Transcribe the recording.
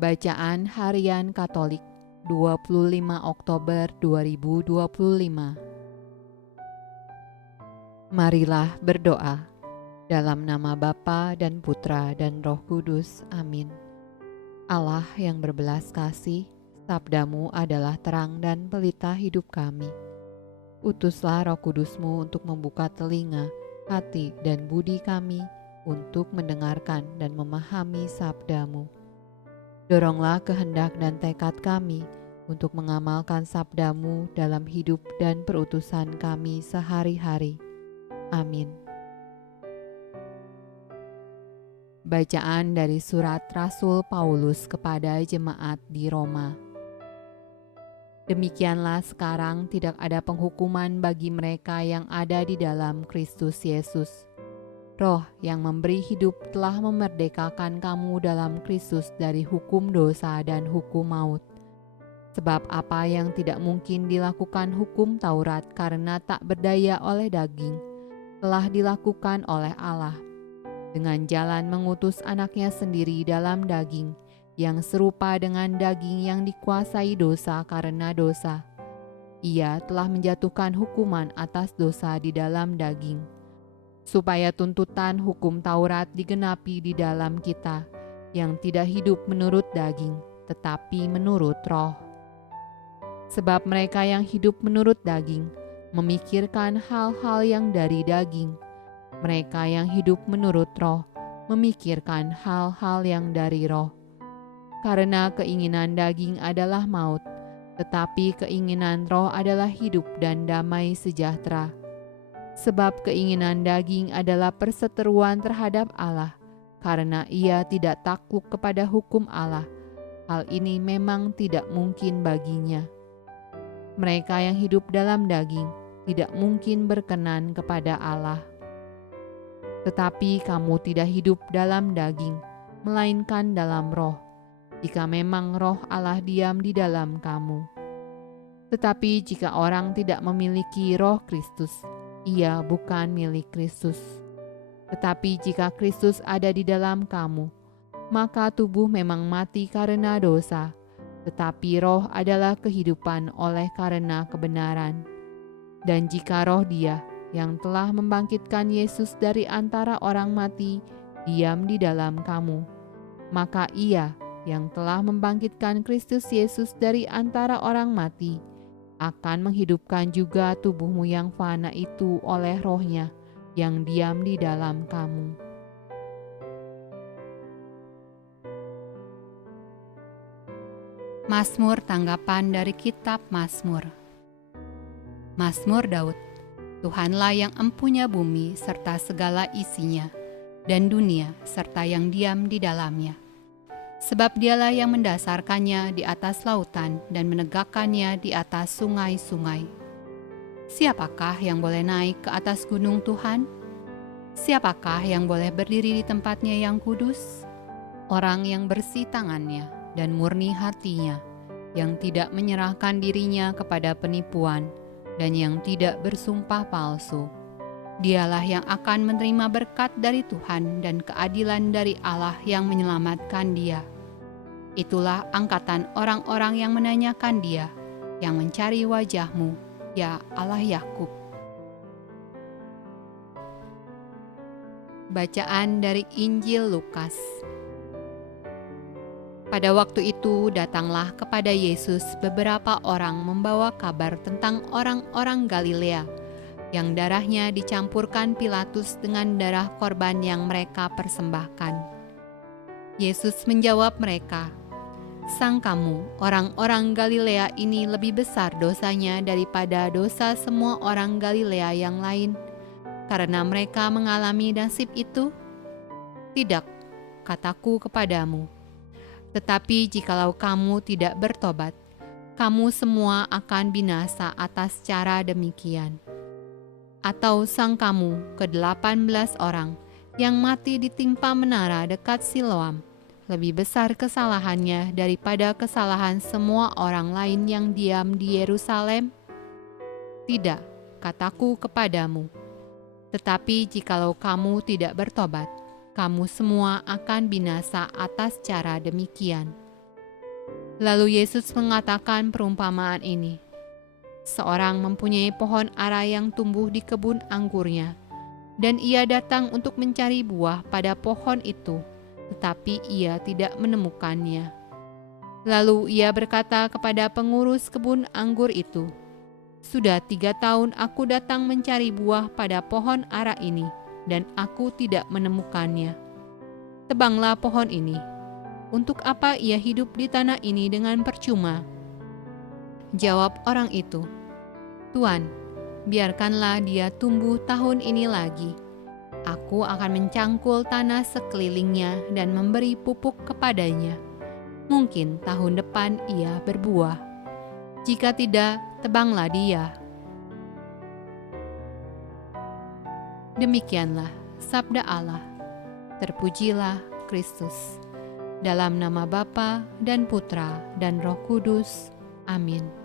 Bacaan Harian Katolik 25 Oktober 2025. Marilah berdoa. Dalam nama Bapa dan Putra dan Roh Kudus. Amin. Allah yang berbelas kasih, sabdamu adalah terang dan pelita hidup kami. Utuslah Roh Kudusmu untuk membuka telinga, hati dan budi kami untuk mendengarkan dan memahami sabdamu. Doronglah kehendak dan tekad kami untuk mengamalkan sabdamu dalam hidup dan perutusan kami sehari-hari. Amin. Bacaan dari surat Rasul Paulus kepada jemaat di Roma. Demikianlah sekarang tidak ada penghukuman bagi mereka yang ada di dalam Kristus Yesus. Roh yang memberi hidup telah memerdekakan kamu dalam Kristus dari hukum dosa dan hukum maut. Sebab apa yang tidak mungkin dilakukan hukum Taurat karena tak berdaya oleh daging, telah dilakukan oleh Allah, dengan jalan mengutus anaknya sendiri dalam daging, yang serupa dengan daging yang dikuasai dosa karena dosa. Ia telah menjatuhkan hukuman atas dosa di dalam daging, supaya tuntutan hukum Taurat digenapi di dalam kita, yang tidak hidup menurut daging, tetapi menurut Roh. Sebab mereka yang hidup menurut daging memikirkan hal-hal yang dari daging, mereka yang hidup menurut Roh memikirkan hal-hal yang dari Roh. Karena keinginan daging adalah maut, tetapi keinginan Roh adalah hidup dan damai sejahtera. Sebab keinginan daging adalah perseteruan terhadap Allah, karena ia tidak takluk kepada hukum Allah. Hal ini memang tidak mungkin baginya. Mereka yang hidup dalam daging tidak mungkin berkenan kepada Allah. Tetapi kamu tidak hidup dalam daging, melainkan dalam Roh, jika memang Roh Allah diam di dalam kamu. Tetapi jika orang tidak memiliki Roh Kristus, ia bukan milik Kristus. Tetapi jika Kristus ada di dalam kamu, maka tubuh memang mati karena dosa, tetapi Roh adalah kehidupan oleh karena kebenaran. Dan jika Roh Dia yang telah membangkitkan Yesus dari antara orang mati diam di dalam kamu, maka Ia yang telah membangkitkan Kristus Yesus dari antara orang mati akan menghidupkan juga tubuhmu yang fana itu oleh Roh-Nya yang diam di dalam kamu. Mazmur tanggapan dari kitab Mazmur. Mazmur Daud. Tuhanlah yang empunya bumi serta segala isinya, dan dunia serta yang diam di dalamnya. Sebab Dialah yang mendasarkannya di atas lautan dan menegakkannya di atas sungai-sungai. Siapakah yang boleh naik ke atas gunung Tuhan? Siapakah yang boleh berdiri di tempatnya yang kudus? Orang yang bersih tangannya dan murni hatinya, yang tidak menyerahkan dirinya kepada penipuan, dan yang tidak bersumpah palsu. Dialah yang akan menerima berkat dari Tuhan dan keadilan dari Allah yang menyelamatkan dia. Itulah angkatan orang-orang yang menanyakan Dia, yang mencari wajah-Mu, ya Allah Yakub. Bacaan dari Injil Lukas. Pada waktu itu datanglah kepada Yesus beberapa orang membawa kabar tentang orang-orang Galilea yang darahnya dicampurkan Pilatus dengan darah korban yang mereka persembahkan. Yesus menjawab mereka, "Sangkamu orang-orang Galilea ini lebih besar dosanya daripada dosa semua orang Galilea yang lain, karena mereka mengalami nasib itu? Tidak, kataku kepadamu. Tetapi jikalau kamu tidak bertobat, kamu semua akan binasa atas cara demikian. Atau sangkamu ke-18 orang yang mati ditimpa menara dekat Siloam lebih besar kesalahannya daripada kesalahan semua orang lain yang diam di Yerusalem? Tidak, kataku kepadamu. Tetapi jikalau kamu tidak bertobat, kamu semua akan binasa atas cara demikian. Lalu Yesus mengatakan perumpamaan ini. Seorang mempunyai pohon ara yang tumbuh di kebun anggurnya, dan ia datang untuk mencari buah pada pohon itu, tetapi ia tidak menemukannya. Lalu ia berkata kepada pengurus kebun anggur itu, "Sudah 3 tahun aku datang mencari buah pada pohon ara ini, dan aku tidak menemukannya. Tebanglah pohon ini. Untuk apa ia hidup di tanah ini dengan percuma?" Jawab orang itu, "Tuan, biarkanlah dia tumbuh tahun ini lagi. Aku akan mencangkul tanah sekelilingnya dan memberi pupuk kepadanya. Mungkin tahun depan ia berbuah. Jika tidak, tebanglah dia." Demikianlah sabda Allah. Terpujilah Kristus. Dalam nama Bapa dan Putra dan Roh Kudus. Amin.